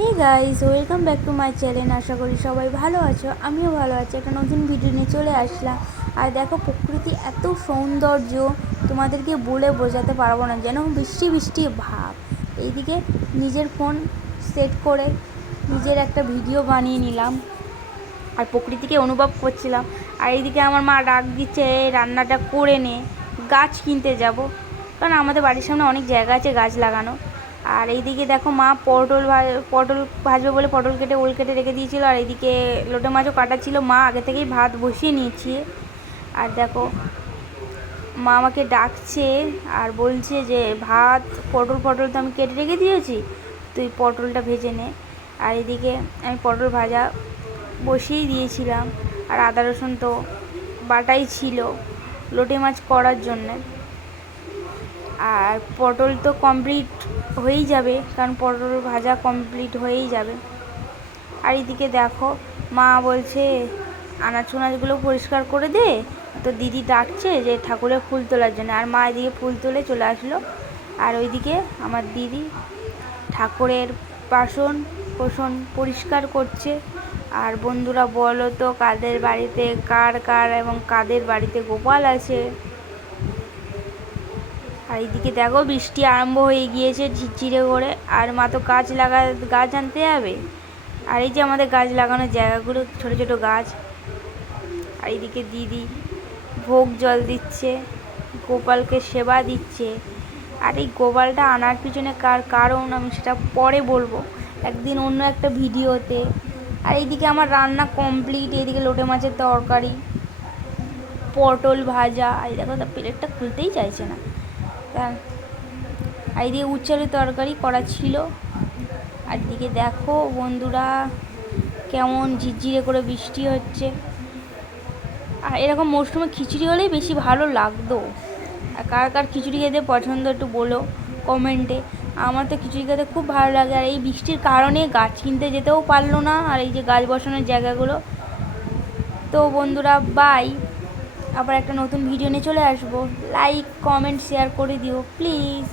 Hey guys, welcome back to my channel. আশা করি সবাই ভালো আছো, আমিও ভালো আছি। একটা নতুন ভিডিও নিয়ে চলে আসলাম। আর দেখো, প্রকৃতি এত সৌন্দর্য তোমাদেরকে বলে বোঝাতে পারবো না, যেন বৃষ্টি বৃষ্টি ভাব। এইদিকে নিজের ফোন সেট করে নিজের একটা ভিডিও বানিয়ে নিলাম আর প্রকৃতিকে অনুভব করছিলাম। আর এইদিকে আমার মা ডাক দিচ্ছে, রান্নাটা করে নে, গাছ কিনতে যাব। কারণ আমাদের বাড়ির সামনে অনেক জায়গা আছে গাছ লাগানো। আর এইদিকে দেখো, মা পটল ভাজবে বলে পটল কেটে ওল কেটে রেখে দিয়েছিল। আর এইদিকে লোটে মাছও কাটা ছিল, মা আগে থেকেই ভাত বসিয়ে নিয়েছি। আর দেখো, মা আমাকে ডাকছে আর বলছে যে ভাত পটল তো আমি কেটে রেখে দিয়েছি, তুই পটলটা ভেজে নে। আর এদিকে আমি পটল ভাজা বসিয়েই দিয়েছিলাম। আর আদা রসুন তো বাটাই ছিল লোটে মাছ করার জন্যে। আর পটল তো কমপ্লিট হয়েই যাবে, কারণ পটল ভাজা কমপ্লিট হয়েই যাবে। আর এদিকে দেখো, মা বলছে আনাজ ফোনাজগুলো পরিষ্কার করে দে, তো দিদি ডাকছে যে ঠাকুরের ফুল তোলার জন্য। আর মা এদিকে ফুল তুলে চলে আসলো। আর ওইদিকে আমার দিদি ঠাকুরের বাসন কোসন পরিষ্কার করছে। আর বন্ধুরা বলো তো, কাদের বাড়িতে কার এবং কাদের বাড়িতে গোপাল আছে। আর এইদিকে দেখো, বৃষ্টি আরম্ভ হয়ে গিয়েছে ঝিরঝিরে করে। আর মা তো গাছ আনতে যাবে। আর এই যে আমাদের গাছ লাগানোর জায়গাগুলো, ছোট ছোট গাছ। আর এইদিকে দিদি ভোগ জল দিচ্ছে, গোপালকে সেবা দিচ্ছে। আর এই গোপালটা আনার পিছনে কারণ আমি সেটা পরে বলবো একদিন অন্য একটা ভিডিওতে। আর এইদিকে আমার রান্না কমপ্লিট। এইদিকে লোটে মাছের তরকারি, পটল ভাজা। এই দেখো, তার প্লেটটা খুলতেই চাইছে না। আর এইদিকে উচ্ছের তরকারি করা ছিল। আর এদিকে দেখো বন্ধুরা, কেমন ঝিরঝিরে করে বৃষ্টি হচ্ছে। আর এরকম মরশুমে খিচুড়ি হলেই বেশি ভালো লাগতো। আর কার খিচুড়ি খেতে পছন্দ একটু বলো কমেন্টে। আমার তো খিচুড়ি খেতে খুব ভালো লাগে। আর এই বৃষ্টির কারণে গাছ কিনতে যেতেও পারলো না। আর এই যে গাছ বসানোর জায়গাগুলো। তো বন্ধুরা, বাই। আবার একটা নতুন ভিডিও নিয়ে চলে আসবো। লাইক কমেন্ট শেয়ার করে দিও প্লিজ।